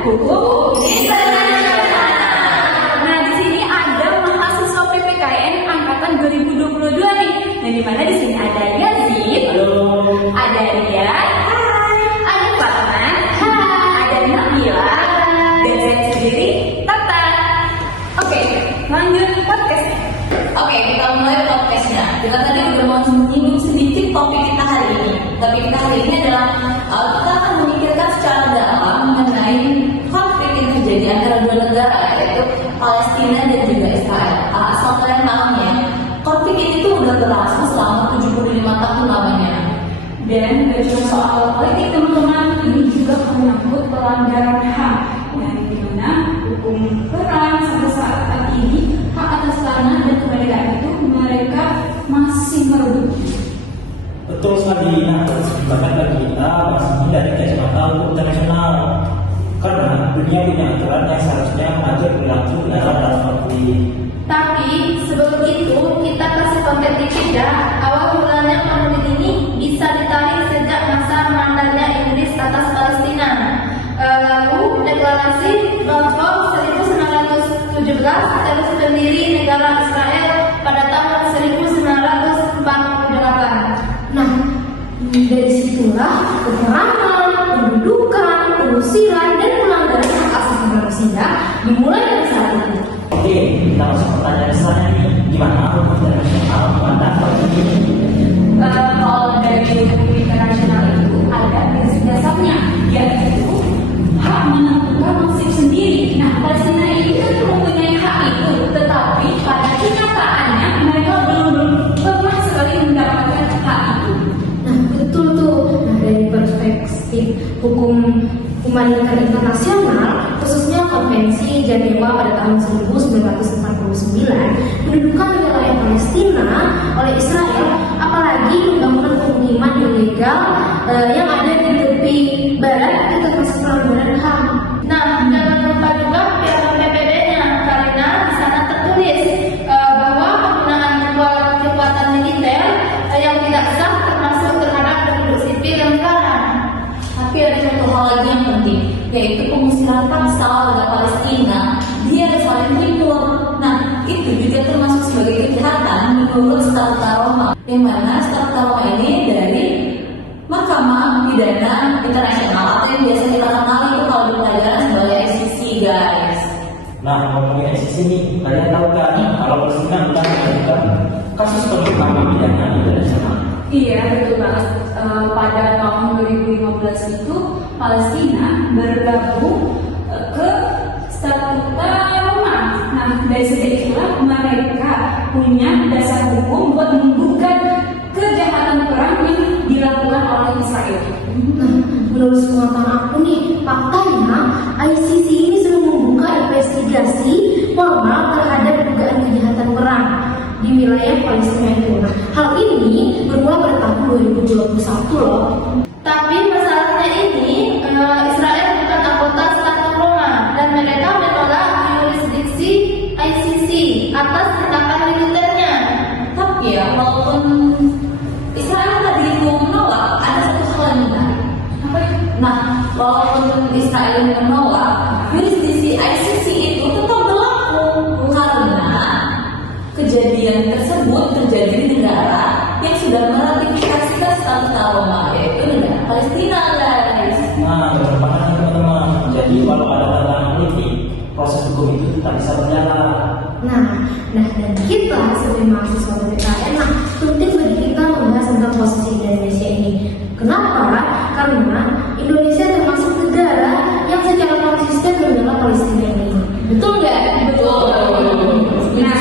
Hukum Internasional. Nah, di sini ada mahasiswa PPKN angkatan 2022 nih. Dan di mana di sini ada Yazid, Halo. ada Rian, hai, ada Fatma, hai, ada Nabila, dan saya sendiri Tata. Oke, lanjut podcastnya. Oke, kita mulai podcastnya. Kita tadi udah mau menyinggung sedikit topik kita hari ini. Topik kita hari ini adalah kita akan memikirkan secara dalam mengenai konflik yang terjadi antara dua negara, yaitu Palestina dan juga Israel. Asal kalian tahu ya, konflik ini tuh udah berlangsung selama 75 tahun lamanya. Dan gak cuma soal politik teman-teman, ini juga menyangkut pelanggaran HAM. Yang dimana hukum perang sampai saat ini hak atas tanah dan kemerdekaan itu mereka masih merebut. Betul sekali. Nah, bahkan bagi kita masih dari kacamata hukum internasional. Karena dunia punya aturan yang seharusnya mengatur berlaku dalam konflik. Tapi sebelum itu kita kasih konten dikit ya. Awal mulanya konflik ini bisa ditarik sejak masa mandatnya Inggris atas Palestina. Lalu deklarasi Balfour 1917 terus berdiri negara Israel pada tahun 1948. Nah, dari situlah peperangan, pendudukan, pengusiran, dan pelanggaran hak asasi manusia dimulai dari saat itu. Oke, kita masuk ke pertanyaan besarnya nih. Gimana hukum internasional memandang konflik ini? Kalau dari hukum internasional itu ada prinsip dasarnya, yaitu hak menentukan nasib sendiri. Nah, Palestina ini kan mempunyai hak itu, tetapi pada kenyataannya mereka belum pernah sekali mendapatkan hak itu. Nah, betul tuh. Nah, dari perspektif hukum humanitar internasional, khususnya Konvensi Jenewa pada tahun 1949, pendudukan wilayah Palestina oleh Israel, apalagi pembangunan pemukiman ilegal yang ada di tepi barat, itu termasuk pelanggaran HAM. Nah, jangan lupa juga piagam PBB-nya karena di sana tertulis bahwa penggunaan kekuatan militer yang tidak sah termasuk terhadap penduduk sipil negara. Tapi ada satu hal lagi yang penting, yaitu pengusiran paksa warga Palestina di Yerusalem Timur. Nah, itu juga termasuk sebagai kejahatan menurut Statuta Roma, yang mana Statuta Roma ini dari Mahkamah Pidana Internasional atau yang biasa kita kenal itu kalau di pelajaran sebagai ICC, guys. Nah, ngomongin ICC ini, kalian tahu kan kalau Palestina bukan mengajukan kasus perbuatan pidana internasional. Iya, betul banget. Pada tahun 2015 itu Palestina bergabung ke Statuta Roma. Nah, dari sejak itulah mereka punya dasar hukum buat menggugat kejahatan perang yang dilakukan oleh Israel. Nah, menurut pengetahuan aku nih, faktanya ICC ini sudah membuka investigasi formal terhadap dugaan kejahatan perang di wilayah Palestina itu. Nah, hal ini bermula pada tahun 2021 loh. Tapi masalahnya ini Israel bukan anggota Statuta Roma dan mereka menolak jurisdiksi ICC atas tindakan militernya. Tapi ya, walaupun Israel tadi itu menolak, ada satu hal yang menarik. Nah, walaupun Israel menolak, jurisdiksi ICC itu tetap berlaku karena kejadian tersebut terjadi di negara yang sudah meratifikasikan Statuta Roma, yaitu negara Palestina, guys. Nah, bersepakat teman-teman. Jadi kalau ada tantangan politik, proses hukum itu tetap bisa berjalan. Nah, dan kita sebagai mahasiswa PPKN, nah, penting bagi kita membahas tentang posisi Indonesia ini. Kenapa? Karena Indonesia termasuk negara yang secara konsisten membela Palestina ini. Betul nggak? Betul. Nah,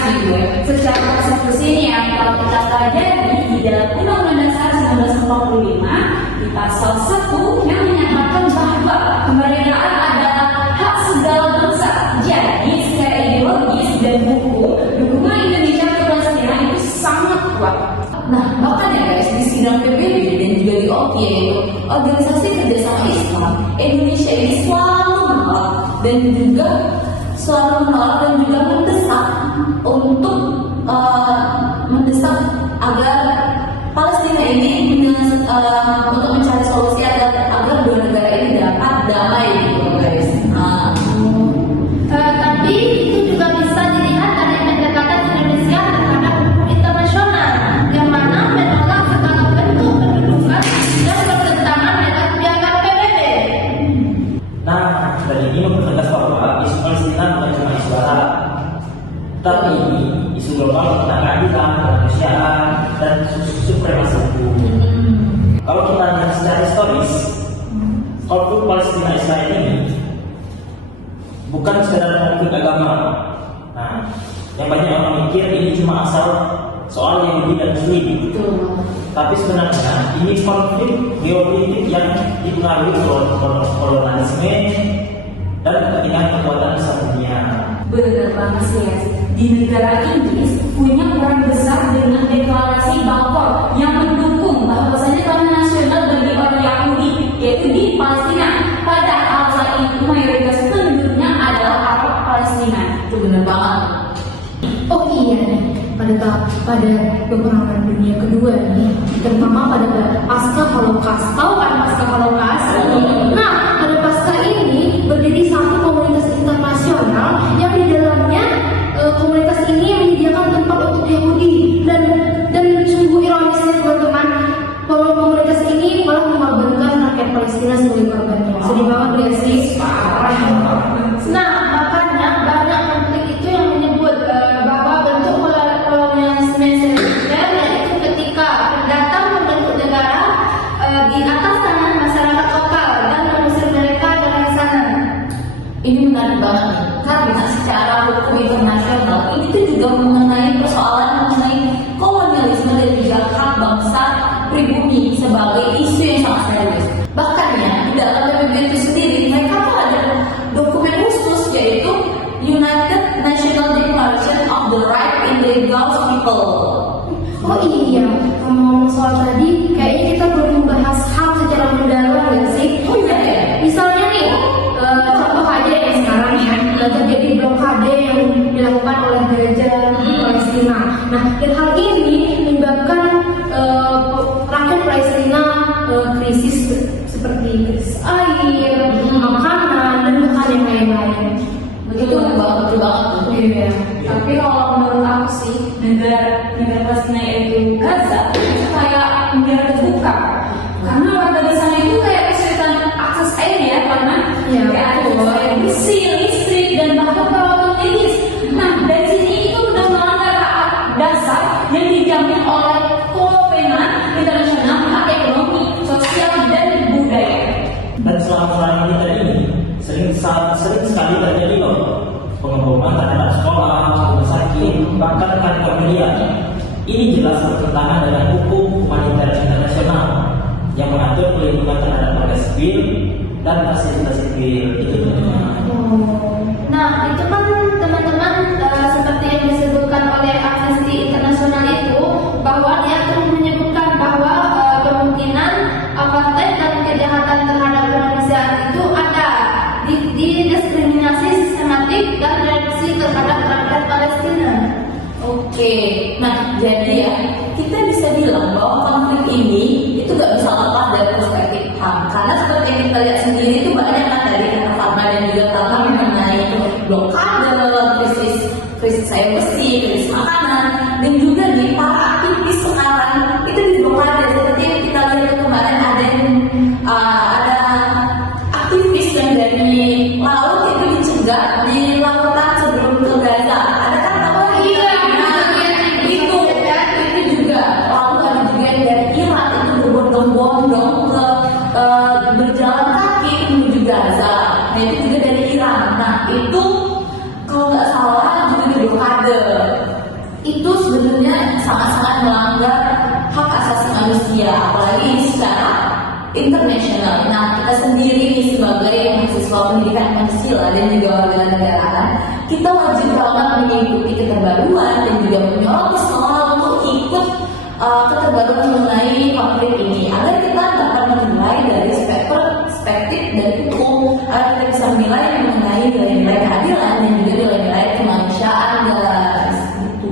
secara konstitusi ini ya, kalau kita pelajari di dalam Undang-Undang Dasar 1945 di pasal 1 yang menyatakan bahwa kemerdekaan adalah hak segala bangsa. Jadi secara ideologis dan hukum, dukungan Indonesia ke Palestina itu sangat kuat. Nah, bahkan ya guys, di sidang PBB dan juga di OKI, yaitu Organisasi Kerjasama Islam, Indonesia ini selalu menolak dan juga mendesak untuk mendesak agar Palestina ini untuk mencari solusi agar dua negara ini dapat damai gitu guys. Nah, dan ini mempertegas bahwa isu Palestina bukan cuma isu Arab, tapi isu global tentang keadilan, kemanusiaan, dan supremasi hukum. Kalau kita lihat secara historis, konflik Palestina Israel ini bukan sekedar konflik agama. Nah, yang banyak orang mikir ini cuma asal soal Yahudi dan Muslim. Tapi sebenarnya ini konflik geopolitik yang dipengaruhi oleh kolonialisme dan kepentingan kekuatan besar dunia. Benar banget sih ya. Di negara Inggris punya peran besar dengan deklarasi Balfour yang mendukung bahwasanya tanah nasional bagi orang Yahudi yaitu di Palestina. Padahal saat itu mayoritas penduduknya adalah Arab Palestina. Itu benar banget. Oh iya nih, pada peperangan dunia kedua nih, terutama pada pasca Holocaust. Tahu kan pasca Holocaust? Nah, pada pasca ini berdiri satu komunitas internasional yang di dalamnya komunitas ini menyediakan tempat untuk Yahudi dan sungguh ironisnya teman-teman, komunitas ini malah mengabarkan rakyat Palestina sebagai korbannya. Sedih banget ya sih? Nah, makanya banyak konflik itu yang menyebut bahwa bentuk kolonialisme sekuler yaitu ketika pendatang membentuk negara di atas tanah masyarakat lokal dan mengusir mereka dari sana. Ini menarik banget nih, karena secara hukum internasional ini tuh juga mengenai persoalan mengenai kolonialisme dan juga hak bangsa pribumi sebagai isu yang sangat serius. Bahkan ya, di dalam PBB itu sendiri mereka tuh ada dokumen khusus yaitu United National Declaration of the Right Indigenous People. Oh iya, ngomong soal tadi, kayaknya kita perlu membahas hak secara mendalam ya sih? Oh iya ya. Misalnya nih, contoh aja yang sekarang ya, terjadi blokade yang dilakukan oleh gereja Palestina. Nah, dan hal ini menyebabkan rakyat Palestina krisis seperti krisis air, makanan, dan bahkan yang lain-lain. Begitu betul banget. Iya. Tapi kalau menurut aku sih negara Palestina yaitu Gaza itu kayak negara terbuka karena warga di sana itu kayak kesulitan akses air ya karena Iya, kayak akses betul. air bersih, listrik dan bahkan perawatan medis. Nah dari sini itu udah melanggar hak dasar yang dijamin oleh Kovenant Internasional Hak Ekonomi, Sosial dan Budaya. Dan selama kita ini sering sekali terjadi loh pengeboman terhadap sekolah, rumah sakit, bahkan kantor media. Ini jelas bertentangan dengan hukum humaniter internasional yang mengatur pelindungan terhadap warga sipil dan fasilitas sipil. Itu teman-teman. Nah, itu kan teman-teman seperti yang disebutkan oleh Amnesty International itu bahwa dia terus menyebutkan bahwa kemungkinan apartheid dan kejahatan terhadap kemanusiaan itu ada di diskriminasi sistematik dan reaksi terhadap rakyat Palestina. Oke, nah jadi ya kita bisa bilang bahwa konflik ini itu gak bisa lepas dari perspektif HAM karena seperti yang kita lihat sendiri itu banyak kan dari kata Fatma dan juga Tata mengenai blokade, krisis air bersih, krisis makanan dan juga di para aktivis sekarang itu di blokade seperti yang kita lihat kemarin ada aktivis yang dari laut itu dicegah di lautan sebelum ke Gaza. Ada kan itu juga lalu ada juga yang dari Irak itu berbondong-bondong ke berjalan kaki menuju Gaza. Nah itu juga dari Iran. Nah itu kalau nggak salah juga di blokade. Itu sebenarnya sangat-sangat melanggar hak asasi manusia, apalagi secara internasional. Nah kita sendiri nih sebagai mahasiswa pendidikan Pancasila dan juga warga negara, kita wajib banget mengikuti keterbaruan dan juga menyoroti semua untuk ikut keterbaruan mengenai konflik ini agar kita dapat menilai dari perspektif dari hukum, agar kita bisa menilai mengenai nilai-nilai keadilan dan juga nilai-nilai kemanusiaan guys. Gitu.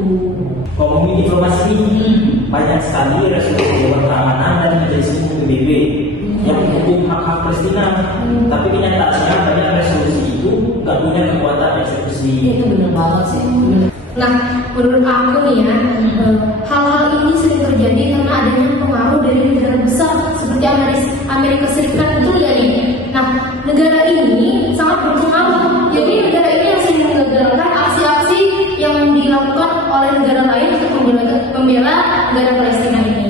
Ngomongin diplomasi, banyak sekali resolusi Dewan Keamanan dan Majelis Umum PBB yang mendukung hak-hak Palestina. Tapi kenyataannya banyak resolusi itu nggak punya kekuatan eksekusi. Itu benar banget sih. Nah, menurut aku nih ya, hal-hal ini sering terjadi karena adanya pengaruh dari negara besar seperti Amerika Serikat itu ya nih. Nah, negara negara ini sangat berpengaruh. Jadi negara ini masih menggagalkan aksi-aksi yang dilakukan oleh negara lain untuk membela negara Palestina ini.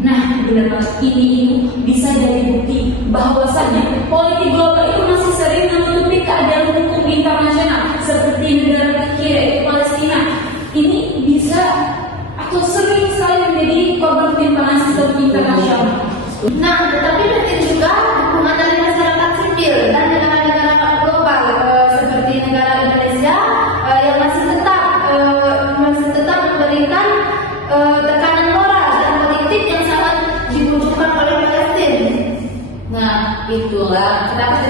Nah, benar banget, ini bisa jadi bukti bahwasannya politik global itu masih sering menutupi keadaan hukum internasional seperti negara kiri Palestina. Ini bisa atau sering sekali menjadi korban penyimpangan sistem internasional. Nah, tetapi penting juga dukungan dari masyarakat sipil dan negara-negara global seperti negara Indonesia yang masih tetap memberikan tekanan moral dan politik yang sangat dibutuhkan oleh Palestina. Nah, itulah kenapa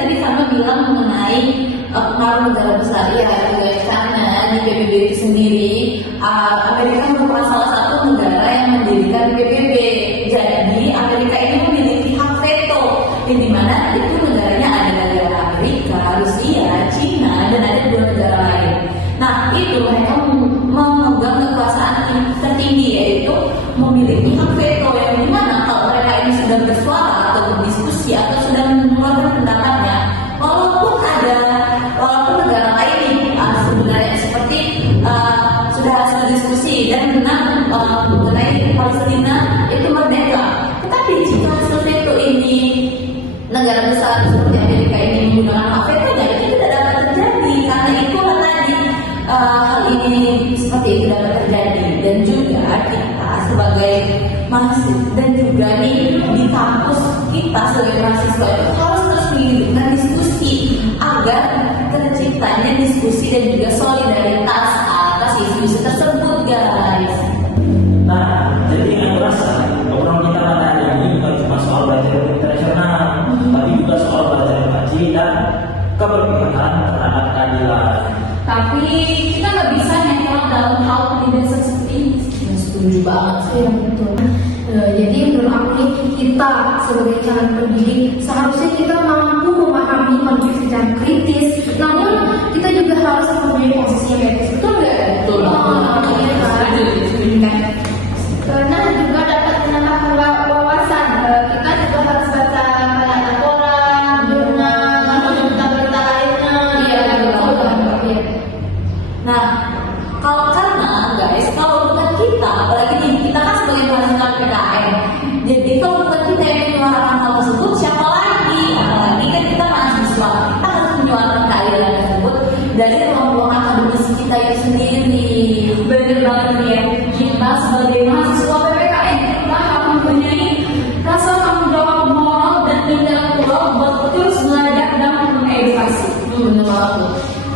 tadi sama bilang mengenai pengaruh negara besar ya, juga karena di PBB itu sendiri Amerika merupakan salah satu negara yang mendirikan PBB. Jadi Amerika ini memiliki hak veto, di mana itu negaranya ada negara Amerika, Rusia, Cina, dan ada 2 negara lain. Nah, itu mereka memegang kekuasaan tertinggi, yaitu memiliki hak veto, yang dimana kalau mereka ini sedang bersuara atau berdiskusi atau sedang mengeluarkan pendapatnya, walaupun negara lain sebenarnya seperti sudah hasil diskusi dan menang mengenai Palestina itu merdeka, tetapi jika hasil veto ini negara besar seperti Amerika ini menggunakan hak vetonya, itu tidak dapat terjadi. Karena itulah tadi hal ini seperti itu dapat terjadi. Dan juga kita sebagai mahasiswa dan juga nih di kampus kita sebagai mahasiswa itu harus terus menghidupkan diskusi agar terciptanya diskusi dan juga solidaritas atas isu-isu tersebut, guys. Nah, jadi yang merasa obrolan kita pada hari ini bukan cuma soal belajar internasional, tapi juga soal belajar haji dan keberpihakan terhadap keadilan. Tapi kita nggak bisa netral dalam hal pendidikan seperti ini. Setuju banget sih. Ya, betul. Jadi menurut aku nih, kita sebagai calon pendidik seharusnya kita mampu memahami konflik secara kritis. Namun kita juga harus mempunyai posisi yang etis. Betul nggak? Betul banget. Iya kan? Nah, juga dapat menambah wawasan. Kita juga harus baca banyak koran, jurnal, berita-berita lainnya. Iya, betul banget. Iya. Nah, karena guys, kalau bukan kita, apalagi nih, kita kan sebagai mahasiswa PKN, jadi kalau bukan kita yang menyuarakan hal tersebut, siapa lagi? Apalagi kan kita mahasiswa, kita harus menyuarakan keadilan tersebut dari ruang-ruang akademis kita itu sendiri. Benar banget nih ya, kita sebagai mahasiswa PPKN kita harus mempunyai rasa tanggung jawab moral dan intelektual buat terus belajar dan mengedukasi. Benar banget.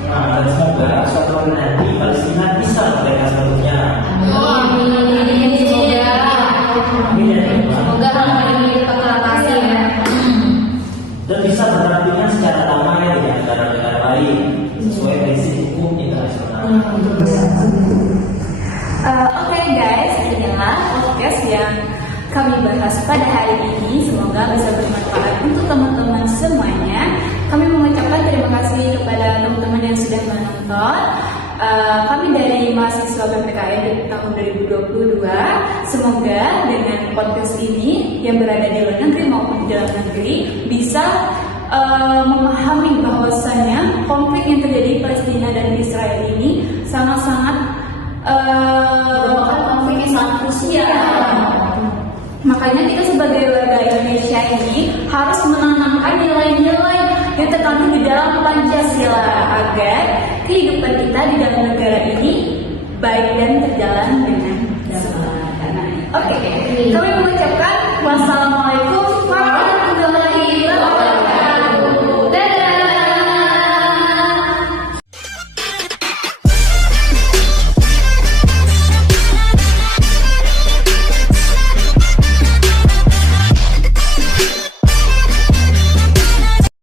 Nah, dan semoga suatu hari nanti Palestina bisa merdeka sepenuhnya. Amin. Amin ya Tuhan. Semoga hal ini kita teratasi ya. Dan bisa berdampingan secara damai dengan negara-negara lain sesuai prinsip hukum internasional. Oke guys, inilah podcast yang kami bahas pada hari ini. Semoga bisa bermanfaat untuk teman-teman semuanya. Kami mengucapkan terima kasih kepada teman-teman yang sudah menonton. Kami dari mahasiswa PPKN di tahun 2022. Semoga dengan podcast ini yang berada di luar negeri maupun di dalam negeri bisa memahami bahwasannya konflik yang terjadi di Palestina dan Israel ini sangat-sangat konflik yang sangat krusial. Makanya kita sebagai warga Indonesia ini harus menanamkan nilai-nilai yang terkandung di dalam Pancasila agar kehidupan kita di dalam negara ini baik dan berjalan dengan damai. Oke, kami mengucapkan wassalamualaikum